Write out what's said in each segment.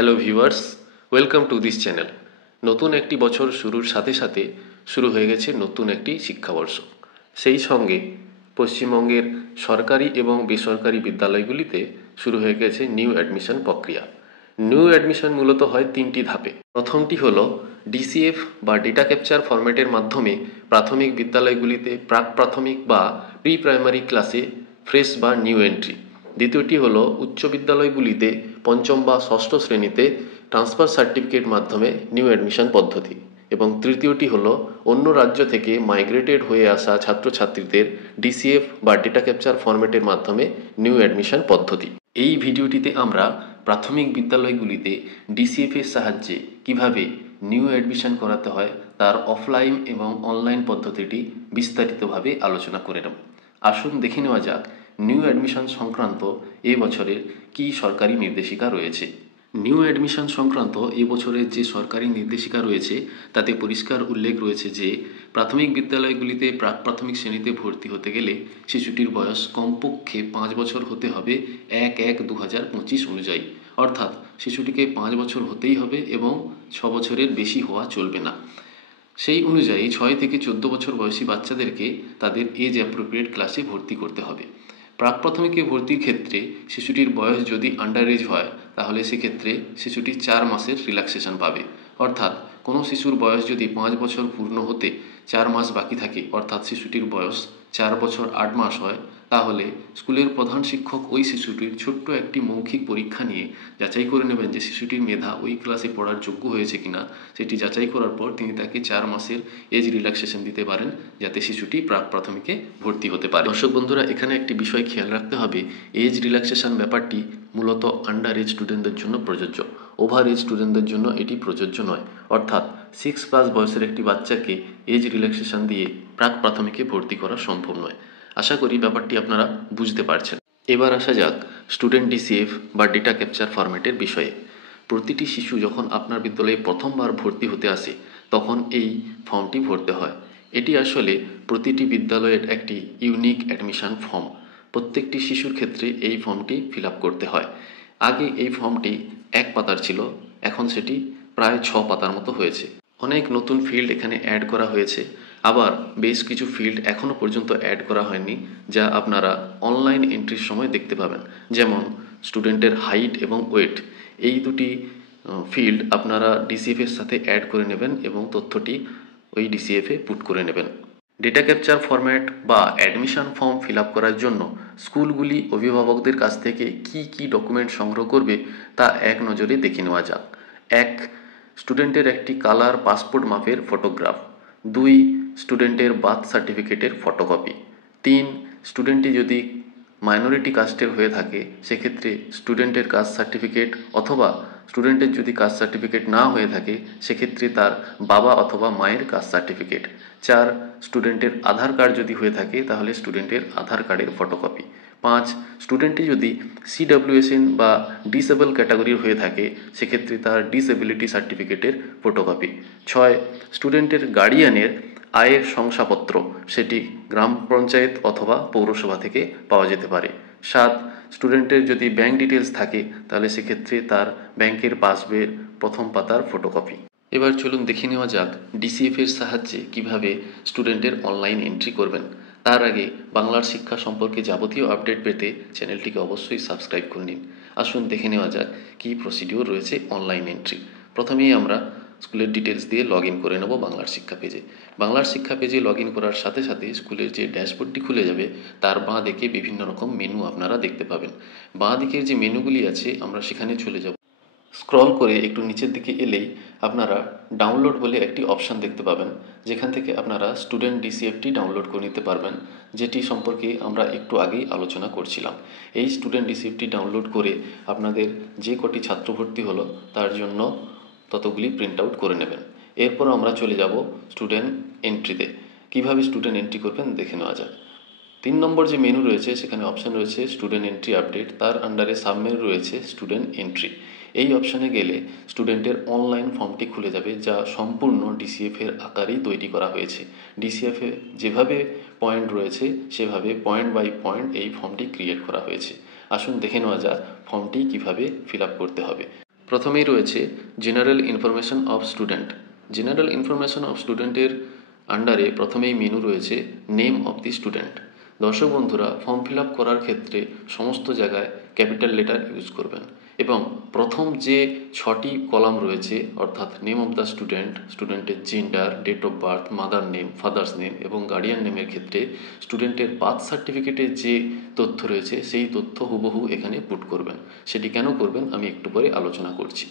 Hello viewers, welcome to this channel. নতুন একটি বছর শুরুর সাথে সাথে শুরু হয়ে গেছে নতুন একটি শিক্ষাবর্ষ। সেই সঙ্গে পশ্চিমবঙ্গের সরকারি এবং বেসরকারি বিদ্যালয়গুলিতে শুরু হয়ে গেছে নিউ অ্যাডমিশন প্রক্রিয়া। নিউ অ্যাডমিশন মূলত হয় তিনটি ধাপে। প্রথমটি হলো ডিসিএফ বা ডেটা ক্যাপচার ফরম্যাটের মাধ্যমে প্রাথমিক বিদ্যালয়গুলিতে প্রাক প্রাথমিক বা প্রি প্রাইমারি ক্লাসে ফ্রেশ বা নিউ এন্ট্রি। দ্বিতীয়টি হলো উচ্চ বিদ্যালয়গুলিতে পঞ্চম বা ষষ্ঠ শ্রেণীতে ট্রান্সফার সার্টিফিকেট মাধ্যমে নিউ অ্যাডমিশন পদ্ধতি। এবং তৃতীয়টি হলো অন্য রাজ্য থেকে মাইগ্রেটেড হয়ে আসা ছাত্রছাত্রীদের ডিসিএফ বা ডেটা ক্যাপচার ফরম্যাটের মাধ্যমে নিউ অ্যাডমিশন পদ্ধতি। এই ভিডিওটিতে আমরা প্রাথমিক বিদ্যালয়গুলিতে ডিসিএফ এর সাহায্যে কিভাবে নিউ অ্যাডমিশন করাতে হয় তার অফলাইন এবং অনলাইন পদ্ধতিটি বিস্তারিতভাবে আলোচনা করে নেব। আসুন দেখে নেওয়া যাক নিউ অ্যাডমিশন সংক্রান্ত এ বছরের কী সরকারি নির্দেশিকা রয়েছে। নিউ অ্যাডমিশন সংক্রান্ত এ বছরের যে সরকারি নির্দেশিকা রয়েছে তাতে পরিষ্কার উল্লেখ রয়েছে যে প্রাথমিক বিদ্যালয়গুলিতে প্রাক প্রাথমিক শ্রেণীতে ভর্তি হতে গেলে শিশুটির বয়স কমপক্ষে 5 বছর হতে হবে 1/1/2025 অনুযায়ী। অর্থাৎ শিশুটিকে 5 বছর হতেই হবে এবং 6 বছরের বেশি হওয়া চলবে না। সেই অনুযায়ী 6 থেকে 14 বছর বয়সী বাচ্চাদেরকে তাদের এজ অ্যাপ্রোপ্রিয়েট ক্লাসে ভর্তি করতে হবে। প্রাক প্রাথমিকে ভর্তির ক্ষেত্রে শিশুটির বয়স যদি আন্ডার এজ হয় তাহলে সেক্ষেত্রে শিশুটি 4 মাসের রিল্যাক্সেশন পাবে। অর্থাৎ কোনো শিশুর বয়স যদি 5 বছর পূর্ণ হতে 4 মাস বাকি থাকে, অর্থাৎ শিশুটির বয়স 4 বছর 8 মাস হয়, তাহলে স্কুলের প্রধান শিক্ষক ওই শিশুটির ছোট্ট একটি মৌখিক পরীক্ষা নিয়ে যাচাই করে নেবেন যে শিশুটির মেধা ওই ক্লাসে পড়ার যোগ্য হয়েছে কিনা। সেটি যাচাই করার পর তিনি তাকে 4 মাসের এজ রিল্যাক্সেশন দিতে পারেন যাতে শিশুটি প্রাক প্রাথমিকে ভর্তি হতে পারে। দর্শক বন্ধুরা, এখানে একটি বিষয় খেয়াল রাখতে হবে, এজ রিল্যাক্সেশন ব্যাপারটি মূলত আন্ডার এজ স্টুডেন্টদের জন্য প্রযোজ্য, ওভার এজ স্টুডেন্টদের জন্য এটি প্রযোজ্য নয়। অর্থাৎ 6+ বয়সের একটি বাচ্চাকে এজ রিল্যাক্সেশন দিয়ে প্রাক প্রাথমিকে ভর্তি করা সম্ভব নয়। আশা করি ব্যাপারটি আপনারা বুঝতে পারছেন। এবার আসা যাক স্টুডেন্ট ডিসিএফ বা ডেটা ক্যাপচার ফরম্যাটের বিষয়ে। প্রতিটি শিশু যখন আপনার বিদ্যালয়ে প্রথমবার ভর্তি হতে আসে তখন এই ফর্মটি ভরতে হয়। এটি আসলে প্রতিটি বিদ্যালয়ের একটি ইউনিক অ্যাডমিশন ফর্ম। প্রত্যেকটি শিশুর ক্ষেত্রে এই ফর্মটি ফিল আপ করতে হয়। আগে এই ফর্মটি 1 পাতার ছিল, এখন সেটি প্রায় 6 পাতার মতো হয়েছে। অনেক নতুন ফিল্ড এখানে অ্যাড করা হয়েছে, আবার বেশ কিছু ফিল্ড এখনও পর্যন্ত অ্যাড করা হয়নি যা আপনারা অনলাইন এন্ট্রির সময় দেখতে পাবেন। যেমন স্টুডেন্টের হাইট এবং ওয়েট, এই দুটি ফিল্ড আপনারা ডিসিএফের সাথে অ্যাড করে নেবেন এবং তথ্যটি ওই ডিসিএফে পুট করে নেবেন। ডেটা ক্যাপচার ফরম্যাট বা অ্যাডমিশন ফর্ম ফিল আপ করার জন্য স্কুলগুলি অভিভাবকদের কাছ থেকে কি কি ডকুমেন্ট সংগ্রহ করবে তা এক নজরে দেখে নেওয়া যাক। 1. স্টুডেন্টের একটি কালার পাসপোর্ট মাপের ফটোগ্রাফ। 2. স্টুডেন্টের বার্থ সার্টিফিকেটের ফটোকপি। 3. স্টুডেন্টটি যদি মাইনরিটি কাস্টের হয়ে থাকে সেক্ষেত্রে স্টুডেন্টের কাস্ট সার্টিফিকেট, অথবা স্টুডেন্টের যদি কাস্ট সার্টিফিকেট না হয়ে থাকে সেক্ষেত্রে তার বাবা অথবা মায়ের কাস্ট সার্টিফিকেট। 4. স্টুডেন্টের আধার কার্ড যদি হয়ে থাকে তাহলে স্টুডেন্টের আধার কার্ডের ফটোকপি। 5. স্টুডেন্টটি যদি CWSN বা ডিসেবল ক্যাটাগরির হয়ে থাকে সেক্ষেত্রে তার ডিসেবিলিটি সার্টিফিকেটের ফটোকপি। 6. স্টুডেন্টের গার্ডিয়ানের আয়ের শংসাপত্র, সেটি গ্রাম পঞ্চায়েত অথবা পৌরসভা থেকে পাওয়া যেতে পারে। 7. স্টুডেন্টের যদি ব্যাংক ডিটেলস থাকে তাহলে সেক্ষেত্রে তার ব্যাংকের পাসবইয়ের প্রথম পাতার ফটোকপি। এবার চলুন দেখে নেওয়া যাক ডিসিএফ এর সাহায্যে কিভাবে স্টুডেন্টের অনলাইন এন্ট্রি করবেন। তার আগে বাংলার শিক্ষা সম্পর্কে যাবতীয় আপডেট পেতে চ্যানেলটিকে অবশ্যই সাবস্ক্রাইব করে নিন। আসুন দেখে নেওয়া যাক কী প্রসিডিওর রয়েছে অনলাইন এন্ট্রি। প্রথমেই আমরা স্কুলের ডিটেলস দিয়ে লগ ইন করে নেব বাংলার শিক্ষা পেজে। বাংলার শিক্ষা পেজে লগ ইন করার সাথে সাথে স্কুলের যে ড্যাশবোর্ডটি খুলে যাবে তার বাঁ দিকে বিভিন্ন রকম মেনু আপনারা দেখতে পাবেন। বাঁ দিকের যে মেনুগুলি আছে আমরা সেখানে চলে যাব। স্ক্রল করে একটু নিচের দিকে এলেই আপনারা ডাউনলোড বলে একটি অপশান দেখতে পাবেন, যেখান থেকে আপনারা স্টুডেন্ট ডিসিএফটি ডাউনলোড করে নিতে পারবেন, যেটি সম্পর্কে আমরা একটু আগেই আলোচনা করছিলাম। এই স্টুডেন্ট ডিসিএফটি ডাউনলোড করে আপনাদের যে কটি ছাত্র ভর্তি হলো তার জন্য ততগুলি প্রিন্ট আউট করে নেবেন। এরপর আমরা চলে যাব স্টুডেন্ট এন্ট্রিতে। কিভাবে স্টুডেন্ট এন্ট্রি করবেন দেখে নেওয়া যাক। 3 নম্বর যে মেনু রয়েছে সেখানে অপশান রয়েছে স্টুডেন্ট এন্ট্রি আপডেট, তার আন্ডারে সাব মেনু রয়েছে স্টুডেন্ট এন্ট্রি। এই অপশানে গেলে স্টুডেন্টের অনলাইন ফর্মটি খুলে যাবে, যা সম্পূর্ণ ডিসিএফের আকারেই তৈরি করা হয়েছে। ডিসিএফে যেভাবে পয়েন্ট রয়েছে সেভাবে পয়েন্ট বাই পয়েন্ট এই ফর্মটি ক্রিয়েট করা হয়েছে। আসুন দেখে নেওয়া যাক ফর্মটি কিভাবে ফিল আপ করতে হবে। প্রথমেই রয়েছে general information of student. General information of স্টুডেন্টের আন্ডারে প্রথমেই মেনু রয়েছে নেম অফ দি স্টুডেন্ট। দর্শক বন্ধুরা, ফর্ম ফিল আপ করার ক্ষেত্রে সমস্ত জায়গায় ক্যাপিটাল লেটার ইউজ করবেন এবং প্রথম যে 6টি কলাম রয়েছে অর্থাৎ নেম অফ দ্য স্টুডেন্ট, স্টুডেন্টের gender, date of birth, mother name, father's name এবং গার্ডিয়ান নেমের ক্ষেত্রে স্টুডেন্টের বার্থ সার্টিফিকেটের যে তথ্য রয়েছে সেই তথ্য হুবহু এখানে পুট করবেন। সেটি কেন করবেন আমি একটু পরে আলোচনা করছি।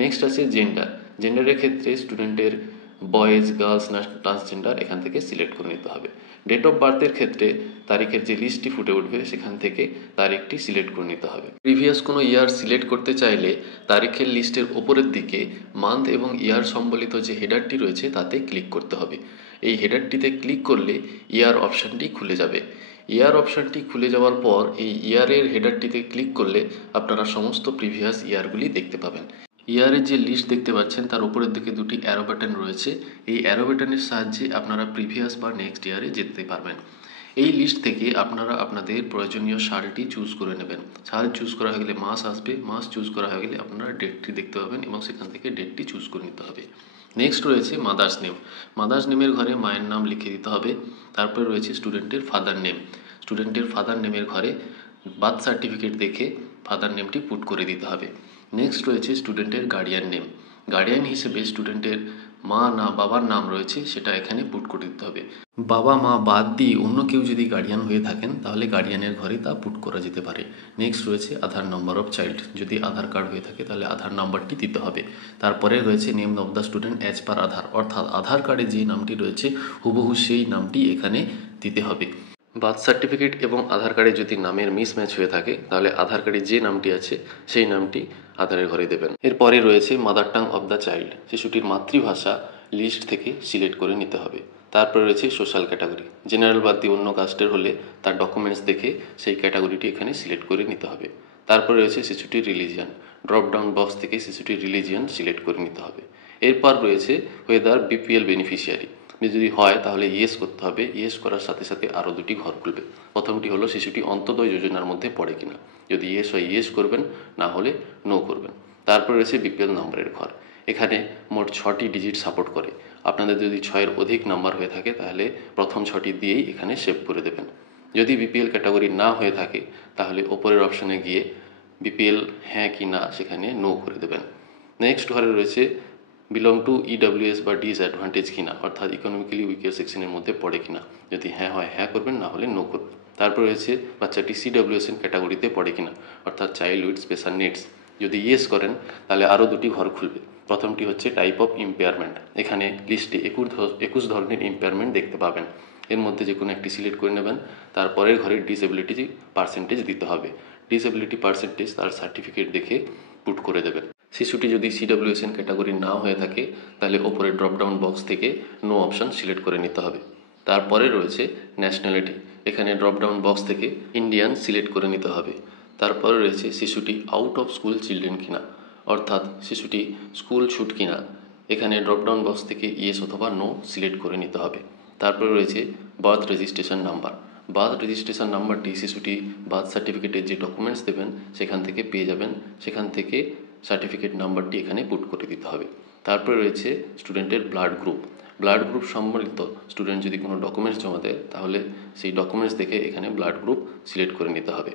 নেক্সট আছে জেন্ডার। জেন্ডারের ক্ষেত্রে স্টুডেন্টের বয়েজ, গার্লস না ট্রান্সজেন্ডার এখান থেকে সিলেক্ট করে নিতে হবে। ডেট অফ বার্থের ক্ষেত্রে তারিখের যে লিস্টটি ফুটে উঠবে সেখান থেকে তারিখটি সিলেক্ট করে নিতে হবে। প্রিভিয়াস কোনো ইয়ার সিলেক্ট করতে চাইলে তারিখের লিস্টের ওপরের দিকে মান্থ এবং ইয়ার সম্বলিত যে হেডারটি রয়েছে তাতে ক্লিক করতে হবে। এই হেডারটিতে ক্লিক করলে ইয়ার অপশানটি খুলে যাবে। ইয়ার অপশানটি খুলে যাওয়ার পর এই ইয়ারের হেডারটিতে ক্লিক করলে আপনারা সমস্ত প্রিভিয়াস ইয়ারগুলি দেখতে পাবেন। ইয়ারের যে লিস্ট দেখতে পাচ্ছেন তার উপরের দিকে দুটি অ্যারো বাটন রয়েছে। এই অ্যারো বাটনের সাহায্যে আপনারা প্রিভিয়াস বা নেক্সট ইয়ারে যেতে পারবেন। এই লিস্ট থেকে আপনারা আপনাদের প্রয়োজনীয় সালটি চুজ করে নেবেন। সাল চুজ করা হয়ে গেলে মাস আসবে, মাস চুজ করা হয়ে গেলে আপনারা ডেটটি দেখতে পাবেন এবং সেখান থেকে ডেটটি চুজ করে নিতে হবে। নেক্সট রয়েছে মাদার্স নেম। মাদার্স নেমের ঘরে মায়ের নাম লিখে দিতে হবে। তারপরে রয়েছে স্টুডেন্টের ফাদার নেম। স্টুডেন্টের ফাদার নেমের ঘরে বার্থ সার্টিফিকেট দেখে ফাদার নেমটি পুট করে দিতে হবে। নেক্সট রয়েছে স্টুডেন্টের গার্ডিয়ান নেম। গার্ডিয়ান হিসেবে স্টুডেন্টের মা না বাবার নাম রয়েছে সেটা এখানে পুট করে দিতে হবে। বাবা মা বাদ দিয়ে অন্য কেউ যদি গার্ডিয়ান হয়ে থাকেন তাহলে গার্ডিয়ানের ঘরে তা পুট করা যেতে পারে। নেক্সট রয়েছে আধার নম্বর অফ চাইল্ড। যদি আধার কার্ড হয়ে থাকে তাহলে আধার নাম্বারটি দিতে হবে। তারপরে রয়েছে name of the student as per Aadhaar, অর্থাৎ আধার কার্ডে যে নামটি রয়েছে হুবহু সেই নামটি এখানে দিতে হবে। বার্থ সার্টিফিকেট এবং আধার কার্ডে যদি নামের মিসম্যাচ হয়ে থাকে তাহলে আধার কার্ডে যে নামটি আছে সেই নামটি আধারের ঘরে দেবেন। এরপরে রয়েছে mother tongue of the child. শিশুটির মাতৃভাষা লিস্ট থেকে সিলেক্ট করে নিতে হবে। তারপরে রয়েছে সোশ্যাল ক্যাটাগরি। জেনারেল বাদ দিয়ে অন্য কাস্টের হলে তার ডকুমেন্টস দেখে সেই ক্যাটাগরিটি এখানে সিলেক্ট করে নিতে হবে। তারপরে রয়েছে শিশুটির রিলিজিয়ান। ড্রপ ডাউন বক্স থেকে শিশুটির রিলিজিয়ান সিলেক্ট করে নিতে হবে। এরপর রয়েছে ওয়েদার বিপিএল বেনিফিশিয়ারি। যদি হয় তাহলে ইয়েস করতে হবে। ইয়েস করার সাথে সাথে আরও দুটি ঘর খুলবে। প্রথমটি হলো শিশুটি অন্তোদয় যোজনার মধ্যে পড়ে কিনা। যদি ইয়েস হয় ইয়েস করবেন, না হলে নো করবেন। তারপর রয়েছে বিপিএল নম্বরের ঘর। এখানে মোট 6টি ডিজিট সাপোর্ট করে। আপনাদের যদি 6-এর অধিক নাম্বার হয়ে থাকে তাহলে প্রথম 6টি দিয়েই এখানে সেভ করে দেবেন। যদি বিপিএল ক্যাটাগরি না হয়ে থাকে তাহলে ওপরের অপশানে গিয়ে বিপিএল হ্যাঁ কি না সেখানে নো করে দেবেন। নেক্সট ঘরে রয়েছে বিলং টু ইডব্লিউএস বা ডিসঅ্যাডভান্টেজ কিনা, অর্থাৎ ইকোনমিক্যালি উইকার সেকশনের মধ্যে পড়ে কিনা। যদি হ্যাঁ হয় হ্যাঁ করবেন, না হলে নো করবেন। তারপর রয়েছে বাচ্চাটি সিডব্লিউএসএন ক্যাটাগরিতে পড়ে কিনা, অর্থাৎ চাইল্ড উইথ স্পেশাল নিডস। যদি ইয়েস করেন তাহলে আরও দুটি ঘর খুলবে। প্রথমটি হচ্ছে টাইপ অফ ইম্পেয়ারমেন্ট। এখানে লিস্টে 21 ধরনের ইম্পেয়ারমেন্ট দেখতে পাবেন। এর মধ্যে যে কোনো একটি সিলেক্ট করে নেবেন। তারপরের ঘরে ডিসেবিলিটি পার্সেন্টেজ দিতে হবে। ডিসেবিলিটি পার্সেন্টেজ তার সার্টিফিকেট দেখে পুট করে দেবেন। শিশুটি যদি সিডব্লিউএসএন ক্যাটাগরি না হয়ে থাকে তাহলে ওপরে ড্রপডাউন বক্স থেকে নো অপশান সিলেক্ট করে নিতে হবে। তারপরে রয়েছে ন্যাশনালিটি। এখানে ড্রপডাউন বক্স থেকে ইন্ডিয়ান সিলেক্ট করে নিতে হবে। তারপরে রয়েছে শিশুটি আউট অফ স্কুল চিলড্রেন কিনা, অর্থাৎ শিশুটি স্কুল ছুট কিনা। এখানে ড্রপডাউন বক্স থেকে ইয়েস অথবা নো সিলেক্ট করে নিতে হবে। তারপরে রয়েছে birth registration number. Birth registration নাম্বারটি শিশুটি বার্থ সার্টিফিকেটের যে ডকুমেন্টস দেবেন সেখান থেকে পেয়ে যাবেন। সেখান থেকে সার্টিফিকেট নাম্বারটি এখানে পুট করে দিতে হবে। তারপরে রয়েছে স্টুডেন্টের ব্লাড গ্রুপ। ব্লাড গ্রুপ সম্বলিত স্টুডেন্ট যদি কোনো ডকুমেন্টস জমা দেয় তাহলে সেই ডকুমেন্টস দেখে এখানে ব্লাড গ্রুপ সিলেক্ট করে নিতে হবে।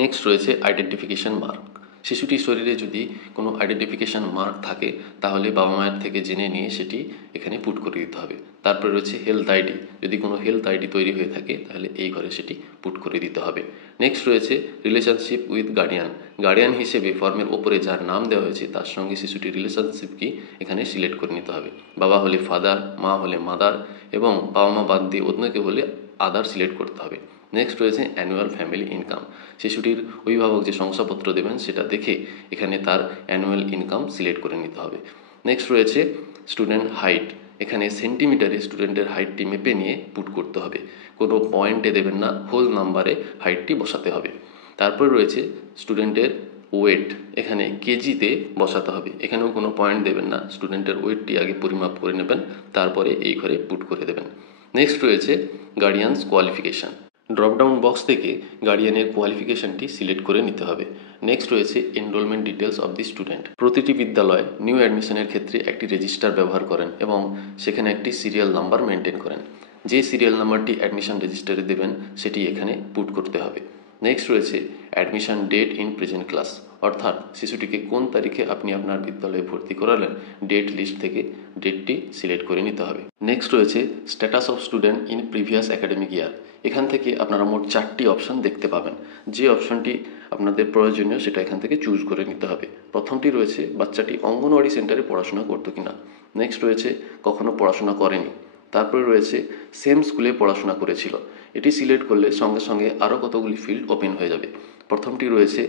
নেক্সট রয়েছে আইডেন্টিফিকেশন মার্ক। শিশুটির শরীরে যদি কোনো আইডেন্টিফিকেশান মার্ক থাকে তাহলে বাবা মায়ের থেকে জেনে নিয়ে সেটি এখানে পুট করে দিতে হবে। তারপরে রয়েছে হেলথ আইডি। যদি কোনো হেলথ আইডি তৈরি হয়ে থাকে তাহলে এই ঘরে সেটি পুট করে দিতে হবে। নেক্সট রয়েছে রিলেশনশিপ উইথ গার্ডিয়ান। গার্ডিয়ান হিসেবে ফর্মের ওপরে যার নাম দেওয়া হয়েছে তার সঙ্গে শিশুটির রিলেশনশিপ কি এখানে সিলেক্ট করে নিতে হবে। বাবা হলে ফাদার, মা হলে মাদার এবং বাবা মা বাদ দিয়ে অন্য কেউ হলে আদার সিলেক্ট করতে হবে। নেক্সট রয়েছে অ্যানুয়াল ফ্যামিলি ইনকাম। শিশুটির অভিভাবক যে শংসাপত্র দেবেন সেটা দেখে এখানে তার অ্যানুয়াল ইনকাম সিলেক্ট করে নিতে হবে। নেক্সট রয়েছে স্টুডেন্ট হাইট। এখানে সেন্টিমিটারে স্টুডেন্টের হাইটটি মেপে নিয়ে পুট করতে হবে। কোনো পয়েন্টে দেবেন না, হোল নাম্বারে হাইটটি বসাতে হবে। তারপর রয়েছে স্টুডেন্টের ওয়েট। এখানে কেজিতে বসাতে হবে। এখানেও কোনো পয়েন্ট দেবেন না, স্টুডেন্টের ওয়েটটি আগে পরিমাপ করে নেবেন, তারপরে এই ঘরে পুট করে দেবেন। নেক্সট রয়েছে গার্ডিয়ানস কোয়ালিফিকেশান। ড্রপডাউন বক্স থেকে গার্ডিয়ানের কোয়ালিফিকেশনটি সিলেক্ট করে নিতে হবে। নেক্সট রয়েছে enrolment details of the student. প্রতিটি বিদ্যালয় নিউ অ্যাডমিশনের ক্ষেত্রে একটি রেজিস্টার ব্যবহার করেন এবং সেখানে একটি সিরিয়াল নাম্বার মেনটেন করেন। যে সিরিয়াল নাম্বারটি অ্যাডমিশন রেজিস্টারে দেবেন সেটি এখানে পুট করতে হবে। নেক্সট রয়েছে admission date in present class, অর্থাৎ শিশুটিকে কোন তারিখে আপনি আপনার বিদ্যালয়ে ভর্তি করালেন ডেট লিস্ট থেকে ডেটটি সিলেক্ট করে নিতে হবে। নেক্সট রয়েছে status of student in previous academic ইয়ার। এখান থেকে আপনারা মোট 4টি অপশন দেখতে পাবেন। যে অপশনটি আপনাদের প্রয়োজনীয় সেটা এখান থেকে চুজ করে নিতে হবে। প্রথমটি রয়েছে বাচ্চাটি অঙ্গনওয়াড়ি সেন্টারে পড়াশোনা করতো কিনা। নেক্সট রয়েছে কখনো পড়াশোনা করেনি। তারপরে রয়েছে সেম স্কুলে পড়াশোনা করেছিল। এটি সিলেক্ট করলে সঙ্গে সঙ্গে আরও কতগুলি ফিল্ড ওপেন হয়ে যাবে। প্রথমটি রয়েছে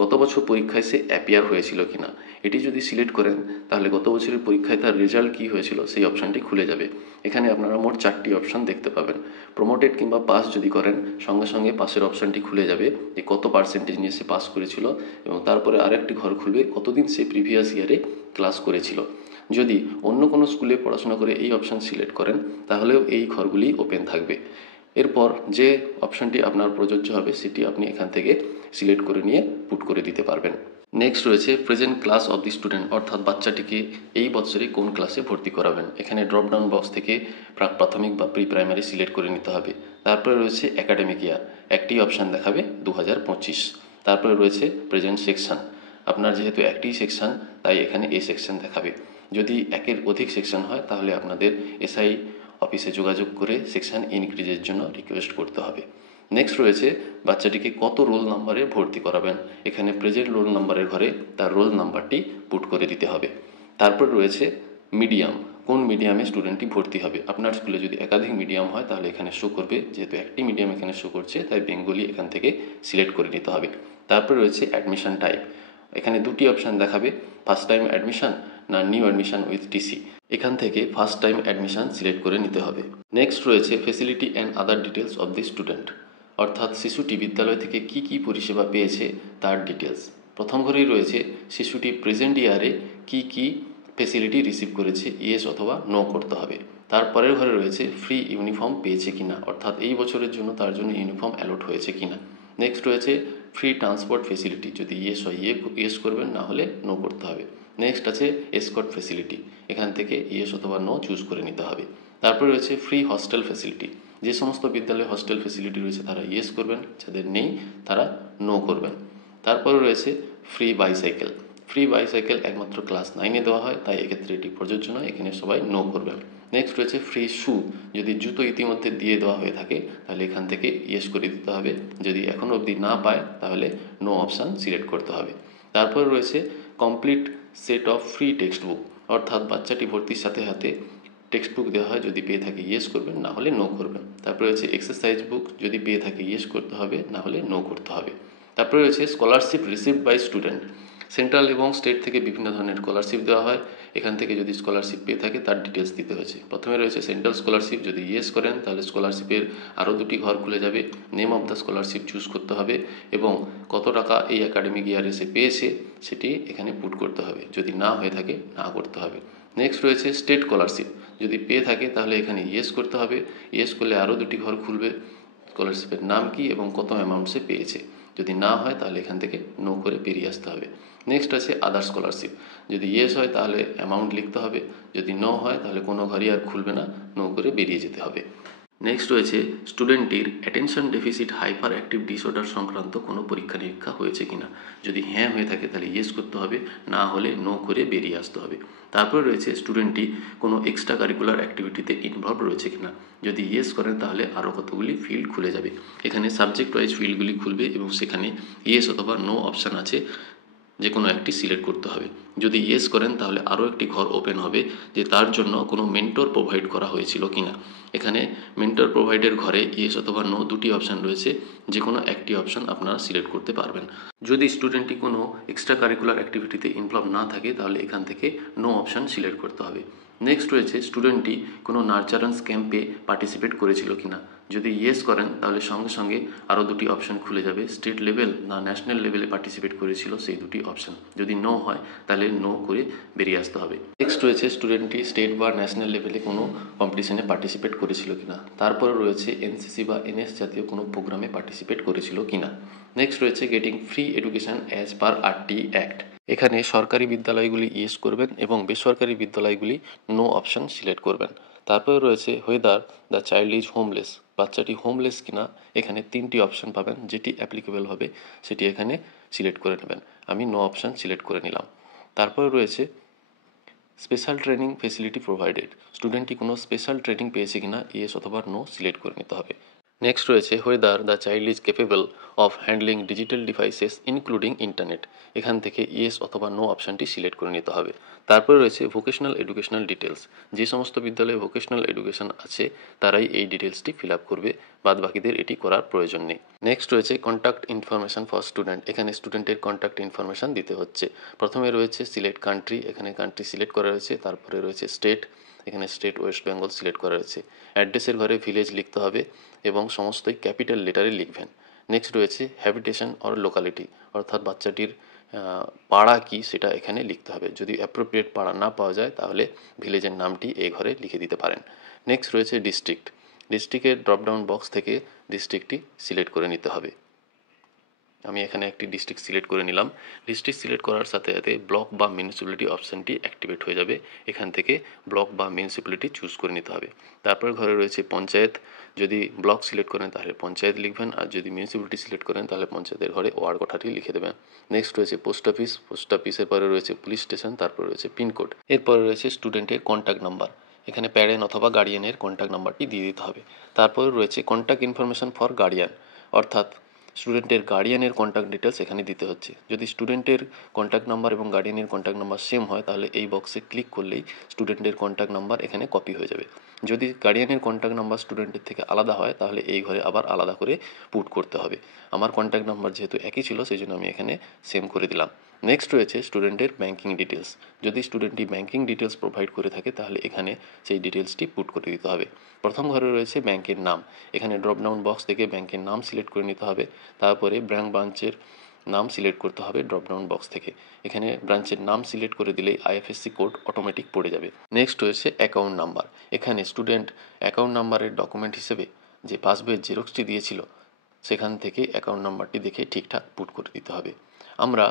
গত বছর পরীক্ষায় সে অ্যাপিয়ার হয়েছিল কিনা। এটি যদি সিলেক্ট করেন তাহলে গত বছরের পরীক্ষায় তার রেজাল্ট কী হয়েছিল সেই অপশানটি খুলে যাবে। এখানে আপনারা মোট 4টি অপশান দেখতে পাবেন। প্রমোটেড কিংবা পাস যদি করেন সঙ্গে সঙ্গে পাসের অপশানটি খুলে যাবে যে কত পার্সেন্টেজ নিয়ে সে পাস করেছিল, এবং তারপরে আরেকটি ঘর খুলবে কতদিন সে প্রিভিয়াস ইয়ারে ক্লাস করেছিল। যদি অন্য কোনো স্কুলে পড়াশোনা করে এই অপশান সিলেক্ট করেন তাহলেও এই ঘরগুলি ওপেন থাকবে। এরপর যে অপশানটি আপনার প্রযোজ্য হবে সেটি আপনি এখান থেকে সিলেক্ট করে নিয়ে পুট করে দিতে পারবেন। নেক্সট রয়েছে present class of the student, অর্থাৎ বাচ্চাটিকে এই বছরে কোন ক্লাসে ভর্তি করাবেন। এখানে ড্রপডাউন বক্স থেকে প্রাক প্রাথমিক বা প্রি প্রাইমারি সিলেক্ট করে নিতে হবে। তারপরে রয়েছে একাডেমিক ইয়ার, একটি অপশান দেখাবে 2025। তারপরে রয়েছে প্রেজেন্ট সেকশন, আপনার যেহেতু একটি সেকশন তাই এখানে এই সেকশন দেখাবে। যদি একের অধিক সেকশন হয় তাহলে আপনাদের এসআই অফিসে যোগাযোগ করে সেকশন ইনক্রিজের জন্য রিকোয়েস্ট করতে হবে। নেক্সট রয়েছে বাচ্চাটিকে কত রোল নাম্বারে ভর্তি করাবেন। এখানে প্রেজেন্ট রোল নাম্বারের ঘরে তার রোল নাম্বারটি পুট করে দিতে হবে। তারপর রয়েছে মিডিয়াম, কোন মিডিয়ামে স্টুডেন্টটি ভর্তি হবে। আপনার স্কুলে যদি একাধিক মিডিয়াম হয় তাহলে এখানে শো করবে, যেহেতু একটি মিডিয়াম এখানে শো করছে তাই বেঙ্গলি এখান থেকে সিলেক্ট করে নিতে হবে। তারপর রয়েছে অ্যাডমিশন টাইপ, এখানে 2টি অপশান দেখাবে, ফার্স্ট টাইম অ্যাডমিশন না নিউ অ্যাডমিশন উইথ টিসি। এখান থেকে ফার্স্ট টাইম অ্যাডমিশন সিলেক্ট করে নিতে হবে। নেক্সট রয়েছে facility and other details of the student, অর্থাৎ শিশুটি বিদ্যালয় থেকে কি কি পরিষেবা পেয়েছে তার ডিটেলস। প্রথম ঘরেই রয়েছে শিশুটি প্রেজেন্ট ইয়ারে কি কি ফেসিলিটি রিসিভ করেছে, ইয়েস অথবা নো করতে হবে। তারপরের ঘরে রয়েছে ফ্রি ইউনিফর্ম পেয়েছে কিনা, অর্থাৎ এই বছরের জন্য তার জন্য ইউনিফর্ম অ্যালট হয়েছে কিনা। নেক্সট রয়েছে ফ্রি ট্রান্সপোর্ট ফেসিলিটি, যদি ইয়েস হয় ইয়েস করবেন, না হলে নো করতে হবে। নেক্সট আছে এসকর্ট ফেসিলিটি, এখান থেকে ইয়েস অথবা নো চুজ করে নিতে হবে। তারপরে রয়েছে ফ্রি হস্টেল ফেসিলিটি, যে সমস্ত বিদ্যালয়ে হস্টেল ফেসিলিটি রয়েছে তারা ইয়েস করবেন, যাদের নেই তারা নো করবেন। তারপরে রয়েছে ফ্রি বাইসাইকেল, ফ্রি বাইসাইকেল একমাত্র ক্লাস 9-এ দেওয়া হয় তাই এক্ষেত্রে এটি প্রযোজ্য নয়, এখানে সবাই নো করবেন। নেক্সট রয়েছে ফ্রি শু, যদি জুতো ইতিমধ্যে দিয়ে দেওয়া হয়ে থাকে তাহলে এখান থেকে ইয়েস করে দিতে হবে, যদি এখনও অবধি না পায় তাহলে নো অপশান সিলেক্ট করতে হবে। তারপর রয়েছে complete set of free text book, অর্থাৎ বাচ্চাটি ভর্তির সাথে সাথে টেক্সট বুক দেওয়া হয়, যদি পেয়ে থাকে ইয়েস করবেন, না হলে নো করবেন। তারপরে রয়েছে এক্সারসাইজ বুক, যদি পেয়ে থাকে ইয়েস করতে হবে, না হলে নো করতে হবে। তারপরে রয়েছে scholarship received by student, central এবং স্টেট থেকে বিভিন্ন ধরনের স্কলারশিপ দেওয়া হয়, এখান থেকে যদি স্কলারশিপ পেয়ে থাকে তার ডিটেলস দিতে হয়েছে। প্রথমে রয়েছে সেন্ট্রাল স্কলারশিপ, যদি ইয়েস করেন তাহলে স্কলারশিপের আরও 2টি ঘর খুলে যাবে, name of the scholarship choose করতে হবে এবং কত টাকা এই একাডেমিক ইয়ারে সে পেয়েছে সেটি এখানে পুট করতে হবে, যদি না হয়ে থাকে না করতে হবে। নেক্সট রয়েছে স্টেট স্কলারশিপ, যদি পেয়ে থাকে তাহলে এখানে ইয়েস করতে হবে, ইয়েস করলে আরও 2টি ঘর খুলবে, স্কলারশিপের নাম কি এবং কত অ্যামাউন্ট সে পেয়েছে। যদি না হয় তাহলে এখান থেকে নো করে বেরিয়ে আসতে হবে। নেক্সট আছে আদার স্কলারশিপ, যদি ইয়েস হয় তাহলে অ্যামাউন্ট লিখতে হবে, যদি নো হয় তাহলে কোনো ঘরই আর খুলবে না, নো করে বেরিয়ে যেতে হবে। নেক্সট রয়েছে স্টুডেন্টটির attention deficit hyperactive disorder সংক্রান্ত কোনো পরীক্ষা নিরীক্ষা হয়েছে কিনা, যদি হ্যাঁ হয়ে থাকে তাহলে ইয়েস করতে হবে, না হলে নো করে বেরিয়ে আসতে হবে। তারপরে রয়েছে স্টুডেন্টটি কোনো এক্সট্রা কারিকুলার অ্যাক্টিভিটিতে ইনভলভ রয়েছে কিনা, যদি ইয়েস করেন তাহলে আরও কতগুলি ফিল্ড খুলে যাবে, এখানে সাবজেক্ট ওয়াইজ ফিল্ডগুলি খুলবে এবং সেখানে ইয়েস অথবা নো অপশান আছে, যে কোনো একটি সিলেক্ট করতে হবে। যদি ইয়েস করেন তাহলে আরও একটি ঘর ওপেন হবে যে তার জন্য কোনো মেন্টর প্রোভাইড করা হয়েছিল কিনা। এখানে মেন্টর প্রোভাইডের ঘরে ইয়েস অথবা নো 2টি অপশান রয়েছে, যে কোনো একটি অপশান আপনারা সিলেক্ট করতে পারবেন। যদি স্টুডেন্টটি কোনো এক্সট্রা কারিকুলার অ্যাক্টিভিটিতে ইনভলভ না থাকে তাহলে এখান থেকে নো অপশান সিলেক্ট করতে হবে। নেক্সট রয়েছে স্টুডেন্টটি কোনো নার্চারেন্স ক্যাম্পে পার্টিসিপেট করেছিল কিনা। যদি ইয়েস করেন তাহলে সঙ্গে সঙ্গে আরও দুটি অপশন খুলে যাবে, স্টেট লেভেল না ন্যাশনাল লেভেলে পার্টিসিপেট করেছিল সেই দুটি অপশন। যদি নো হয় তাহলে নো করে বেরিয়ে আসতে হবে। নেক্সট রয়েছে স্টুডেন্টটি স্টেট বা ন্যাশনাল লেভেলে কোনো কম্পিটিশনে পার্টিসিপেট করেছিল কিনা। তারপরে রয়েছে এনসিসি বা এনএস জাতীয় কোনো প্রোগ্রামে পার্টিসিপেট করেছিল কিনা। নেক্সট রয়েছে getting free education as per RT act. এখানে সরকারি বিদ্যালয়গুলি ইয়েস করবেন এবং বেসরকারি বিদ্যালয়গুলি নো অপশন সিলেক্ট করবেন। তারপরে রয়েছে whether the child is homeless, বাচ্চাটি হোমলেস কিনা। এখানে তিনটি অপশন পাবেন, যেটি অ্যাপ্লিকেবল হবে সেটি এখানে সিলেক্ট করে নেবেন। আমি নো অপশন সিলেক্ট করে নিলাম। তারপরে রয়েছে স্পেশাল ট্রেনিং ফেসিলিটি প্রোভাইডেড, স্টুডেন্টটি কোনো স্পেশাল ট্রেনিং পেয়েছে কিনা, ইয়েস অথবা নো সিলেক্ট করে নিতে হবে। নেক্সট রয়েছে whether the child is capable of handling digital devices including internet, এখান থেকে ইয়েস অথবা নো অপশানটি সিলেক্ট করে নিতে হবে। তারপরে রয়েছে ভোকেশনাল এডুকেশনাল ডিটেলস, যে সমস্ত বিদ্যালয়ে ভোকেশনাল এডুকেশন আছে তারাই এই ডিটেলসটি ফিল আপ করবে, বাদ বাকিদের এটি করার প্রয়োজন নেই। নেক্সট রয়েছে কন্ট্যাক্ট ইনফরমেশন ফর স্টুডেন্ট, এখানে স্টুডেন্টের কন্ট্যাক্ট ইনফরমেশন দিতে হচ্ছে। প্রথমে রয়েছে সিলেক্ট কান্ট্রি, এখানে কান্ট্রি সিলেক্ট করা রয়েছে। তারপরে রয়েছে স্টেট, এখানে স্টেট ওয়েস্ট বেঙ্গল সিলেক্ট করা রয়েছে। অ্যাড্রেসের ঘরে ভিলেজ লিখতে হবে এবং সমস্তই ক্যাপিটাল লেটারে লিখবেন। নেক্সট রয়েছে হ্যাবিটেশন অর লোকালিটি, অর্থাৎ বাচ্চাটির পাড়া কি সেটা এখানে লিখতে হবে। যদি অ্যাপ্রোপ্রিয়েট পাড়া না পাওয়া যায় তাহলে ভিলেজের নামটি এই ঘরে লিখে দিতে পারেন। নেক্সট রয়েছে ডিস্ট্রিক্ট, ডিস্ট্রিক্টের ড্রপডাউন বক্স থেকে ডিস্ট্রিক্টটি সিলেক্ট করে নিতে হবে। আমি এখানে একটি ডিস্ট্রিক্ট সিলেক্ট করে নিলাম। ডিস্ট্রিক্ট সিলেক্ট করার সাথে সাথে ব্লক বা মিউনিসিপ্যালিটি অপশানটি অ্যাক্টিভেট হয়ে যাবে। এখান থেকে ব্লক বা মিউনিসিপ্যালিটি চুজ করে নিতে হবে। তারপর ঘরে রয়েছে পঞ্চায়েত, যদি ব্লক সিলেক্ট করেন তাহলে পঞ্চায়েত লিখবেন, আর যদি মিউনিসিপ্যালিটি সিলেক্ট করেন তাহলে পঞ্চায়েতের ঘরে ওয়ার্ড কথাটি লিখে দেবেন। নেক্সট রয়েছে পোস্ট অফিস, পোস্ট অফিসের পরে রয়েছে পুলিশ স্টেশন, তারপর রয়েছে পিনকোড। এরপরে রয়েছে স্টুডেন্টের কন্ট্যাক্ট নাম্বার, এখানে প্যারেন্ট অথবা গার্ডিয়ানের কন্ট্যাক্ট নাম্বারটি দিয়ে দিতে হবে। তারপরে রয়েছে কন্ট্যাক্ট ইনফরমেশন ফর গার্ডিয়ান, অর্থাৎ স্টুডেন্টের গার্ডিয়ানের কন্ট্যাক্ট ডিটেলস এখানে দিতে হচ্ছে। যদি স্টুডেন্টের কন্ট্যাক্ট নাম্বার এবং গার্ডিয়ানের কন্ট্যাক্ট নাম্বার সেম হয় তাহলে এই বক্সে ক্লিক করলেই স্টুডেন্টের কন্ট্যাক্ট নাম্বার এখানে কপি হয়ে যাবে। যদি গার্ডিয়ানের কন্ট্যাক্ট নাম্বার স্টুডেন্টের থেকে আলাদা হয় তাহলে এই ঘরে আবার আলাদা করে পুট করতে হবে। আমার কন্ট্যাক্ট নাম্বার যেহেতু একই ছিল সেই জন্য আমি এখানে সেম করে দিলাম। নেক্সট রয়েছে স্টুডেন্টের ব্যাঙ্কিং ডিটেলস, যদি স্টুডেন্টটি ব্যাঙ্কিং ডিটেলস প্রোভাইড করে থাকে তাহলে এখানে সেই ডিটেলসটি পুট করে দিতে হবে। প্রথম ঘরে রয়েছে ব্যাংকের নাম, এখানে ড্রপডাউন বক্স থেকে ব্যাংকের নাম সিলেক্ট করে নিতে হবে। তারপরে ব্রাঞ্চের নাম সিলেক্ট করতে হবে ড্রপডাউন বক্স থেকে, এখানে ব্রাঞ্চের নাম সিলেক্ট করে দিলেই আইএফএসসি কোড অটোমেটিক পড়ে যাবে। নেক্সট রয়েছে অ্যাকাউন্ট নাম্বার, এখানে স্টুডেন্ট অ্যাকাউন্ট নাম্বারের ডকুমেন্ট হিসেবে যে পাসবইয়ের জেরক্সটি দিয়েছিল সেখান থেকে অ্যাকাউন্ট নাম্বারটি দেখে ঠিকঠাক পুট করে দিতে হবে। আমরা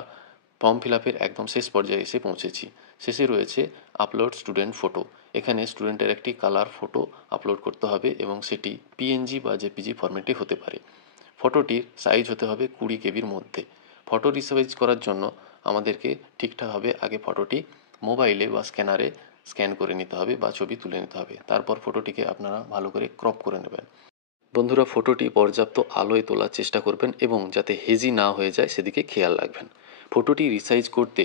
ফর্ম ফিল আপের একদম শেষ পর্যায়ে এসে পৌঁছেছি। শেষে রয়েছে আপলোড স্টুডেন্ট ফটো, এখানে স্টুডেন্টের একটি কালার ফটো আপলোড করতে হবে এবং সেটি পিএনজি বা জেপিজি ফরম্যাটে হতে পারে। ফটোটির সাইজ হতে হবে 20 কেবির মধ্যে। ফটো রিসাইজ করার জন্য আমাদেরকে ঠিকঠাকভাবে আগে ফটোটি মোবাইলে বা স্ক্যানারে স্ক্যান করে নিতে হবে বা ছবি তুলে নিতে হবে। তারপর ফটোটিকে আপনারা ভালো করে ক্রপ করে নেবেন। বন্ধুরা, ফটোটি পর্যাপ্ত আলোয় তোলার চেষ্টা করবেন এবং যাতে হেজি না হয়ে যায় সেদিকে খেয়াল রাখবেন। ফটোটি রিসাইজ করতে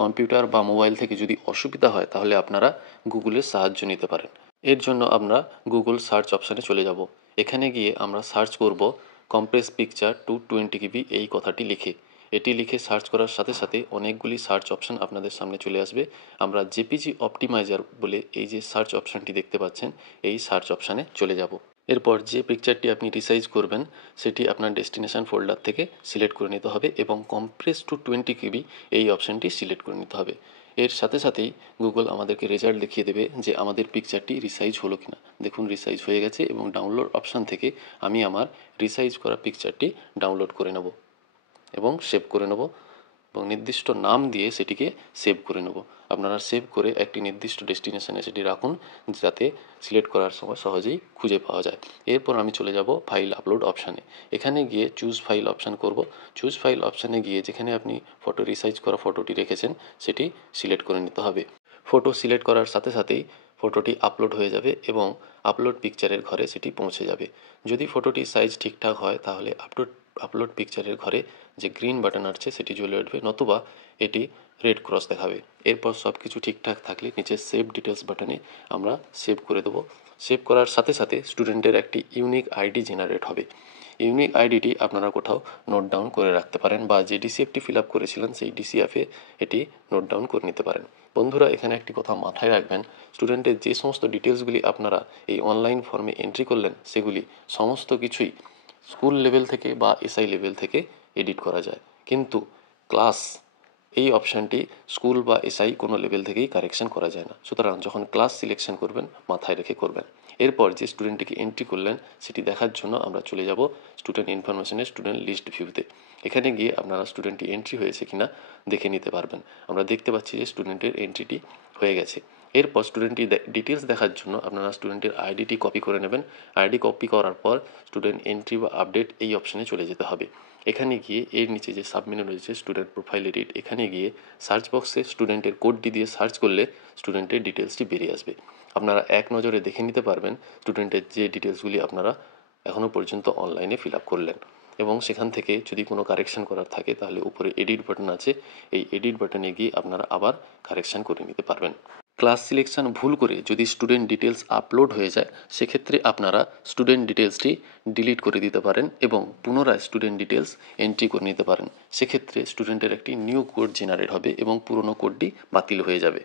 কম্পিউটার বা মোবাইল থেকে যদি অসুবিধা হয় তাহলে আপনারা গুগলের সাহায্য নিতে পারেন। এর জন্য আমরা গুগল সার্চ অপশানে চলে যাব। এখানে গিয়ে আমরা সার্চ করব কম্প্রেস পিকচার 220 KB এই কথাটি লিখে। এটি লিখে সার্চ করার সাথে সাথে অনেকগুলি সার্চ অপশান আপনাদের সামনে চলে আসবে। আমরা জেপিজি অপটিমাইজার বলে এই যে সার্চ অপশানটি দেখতে পাচ্ছেন এই সার্চ অপশানে চলে যাব। এরপর যে পিকচারটি আপনি রিসাইজ করবেন সেটি আপনার ডেস্টিনেশন ফোল্ডার থেকে সিলেক্ট করে নিতে হবে এবং কম্প্রেস টু 20 KB এই অপশানটি সিলেক্ট করে নিতে হবে। এর সাথে সাথেই গুগল আমাদেরকে রেজাল্ট দেখিয়ে দেবে যে আমাদের পিকচারটি রিসাইজ হলো কিনা। দেখুন রিসাইজ হয়ে গেছে এবং ডাউনলোড অপশান থেকে আমি আমার রিসাইজ করা পিকচারটি ডাউনলোড করে নেব এবং সেভ করে নেব এবং নির্দিষ্ট নাম দিয়ে সেটিকে সেভ করে নেব। আপনারা সেভ করে একটি নির্দিষ্ট ডেস্টিনেশনে সেটি রাখুন যাতে সিলেক্ট করার সময় সহজেই খুঁজে পাওয়া যায়। এরপর আমি চলে যাব ফাইল আপলোড অপশানে, এখানে গিয়ে চুজ ফাইল অপশান করব। চুজ ফাইল অপশানে গিয়ে যেখানে আপনি ফটো রিসাইজ করা ফটোটি রেখেছেন সেটি সিলেক্ট করে নিতে হবে। ফটো সিলেক্ট করার সাথে সাথেই ফটোটি আপলোড হয়ে যাবে এবং আপলোড পিকচারের ঘরে সেটি পৌঁছে যাবে। যদি ফটোটির সাইজ ঠিকঠাক হয় তাহলে আপলোড পিকচারের ঘরে যে গ্রিন বাটন আছে সেটি জ্বলে উঠবে, নতুবা এটি রেড ক্রস দেখাবে। এরপর সব কিছু ঠিকঠাক থাকলে নিচে সেভ ডিটেলস বাটনে আমরা সেভ করে দেবো। সেভ করার সাথে সাথে স্টুডেন্টের একটি ইউনিক আইডি জেনারেট হবে। ইউনিক আইডিটি আপনারা কোথাও নোট ডাউন করে রাখতে পারেন বা যে ডিসিএফটি ফিল আপ করেছিলেন সেই ডিসিএফে এটি নোট ডাউন করে নিতে পারেন। বন্ধুরা, এখানে একটি কথা মাথায় রাখবেন, স্টুডেন্টের যে সমস্ত ডিটেলসগুলি আপনারা এই অনলাইন ফর্মে এন্ট্রি করলেন সেগুলি সমস্ত কিছুই স্কুল লেভেল থেকে বা এসআই লেভেল থেকে এডিট করা যায়, কিন্তু ক্লাস এই অপশানটি স্কুল বা এসআই কোনো লেভেল থেকেই কারেকশন করা যায় না। সুতরাং যখন ক্লাস সিলেকশন করবেন মাথায় রেখে করবেন। এরপর যে স্টুডেন্টটিকে এন্ট্রি করলেন সেটি দেখার জন্য আমরা চলে যাব স্টুডেন্ট ইনফরমেশনের স্টুডেন্ট লিস্ট ভিউতে। এখানে গিয়ে আপনারা স্টুডেন্টটি এন্ট্রি হয়েছে কিনা দেখে নিতে পারবেন। আমরা দেখতে পাচ্ছি যে স্টুডেন্টের এন্ট্রিটি হয়ে গেছে। এরপর স্টুডেন্টটি ডিটেলস দেখার জন্য আপনারা স্টুডেন্টের আইডিটি কপি করে নেবেন। আইডি কপি করার পর স্টুডেন্ট এন্ট্রি বা আপডেট এই অপশানে চলে যেতে হবে। এখানে গিয়ে এর নিচে যে সাবমেনু রয়েছে স্টুডেন্ট প্রোফাইল এডিট, এখানে গিয়ে সার্চ বক্সে স্টুডেন্টের কোডটি দিয়ে সার্চ করলে স্টুডেন্টের ডিটেলসটি বেরিয়ে আসবে। আপনারা এক নজরে দেখে নিতে পারবেন স্টুডেন্টের যে ডিটেলসগুলি আপনারা এখনও পর্যন্ত অনলাইনে ফিল আপ করলেন, এবং সেখান থেকে যদি কোনো কারেকশন করার থাকে তাহলে উপরে এডিট বাটন আছে, এই এডিট বাটনে গিয়ে আপনারা আবার কারেকশন করে নিতে পারবেন। ক্লাস সিলেকশন ভুল করে যদি স্টুডেন্ট ডিটেলস আপলোড হয়ে যায় সেক্ষেত্রে আপনারা স্টুডেন্ট ডিটেলসটি ডিলিট করে দিতে পারেন এবং পুনরায় স্টুডেন্ট ডিটেলস এন্ট্রি করে নিতে পারেন। সেক্ষেত্রে স্টুডেন্টের একটি নিউ কোড জেনারেট হবে এবং পুরনো কোডটি বাতিল হয়ে যাবে।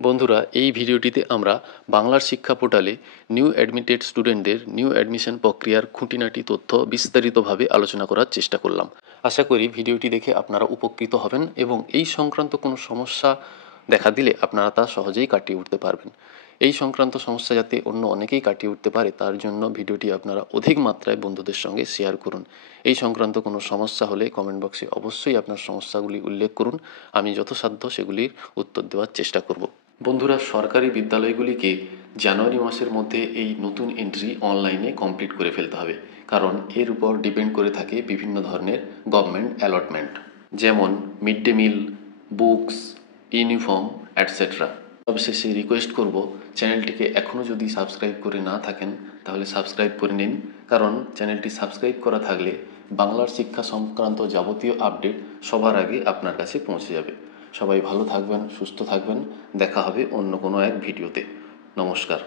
বন্ধুরা, এই ভিডিওটিতে আমরা বাংলার শিক্ষা পোর্টালে নিউ অ্যাডমিটেড স্টুডেন্টদের নিউ অ্যাডমিশন প্রক্রিয়ার খুঁটিনাটি তথ্য বিস্তারিতভাবে আলোচনা করার চেষ্টা করলাম। আশা করি ভিডিওটি দেখে আপনারা উপকৃত হবেন এবং এই সংক্রান্ত কোনো সমস্যা দেখা দিলে আপনারা তা সহজেই কাটিয়ে উঠতে পারবেন। এই সংক্রান্ত সমস্যা যাতে অন্য অনেকেই কাটিয়ে উঠতে পারে তার জন্য ভিডিওটি আপনারা অধিক মাত্রায় বন্ধুদের সঙ্গে শেয়ার করুন। এই সংক্রান্ত কোনো সমস্যা হলে কমেন্ট বক্সে অবশ্যই আপনার সমস্যাগুলি উল্লেখ করুন, আমি যথাসাধ্য সেগুলির উত্তর দেওয়ার চেষ্টা করব। বন্ধুরা, সরকারি বিদ্যালয়গুলিকে জানুয়ারি মাসের মধ্যে এই নতুন এন্ট্রি অনলাইনে কমপ্লিট করে ফেলতে হবে, কারণ এর উপর ডিপেন্ড করে থাকে বিভিন্ন ধরনের গভর্নমেন্ট অ্যালটমেন্ট, যেমন mid day meal, books, uniform etcetera. সবশেষে রিকোয়েস্ট করব, চ্যানেলটিকে এখনও যদি সাবস্ক্রাইব করে না থাকেন তাহলে সাবস্ক্রাইব করে নিন, কারণ চ্যানেলটি সাবস্ক্রাইব করা থাকলে বাংলার শিক্ষা সংক্রান্ত যাবতীয় আপডেট সবার আগে আপনার কাছে পৌঁছে যাবে। সবাই ভালো থাকবেন, সুস্থ থাকবেন, দেখা হবে অন্য কোনো এক ভিডিওতে। নমস্কার।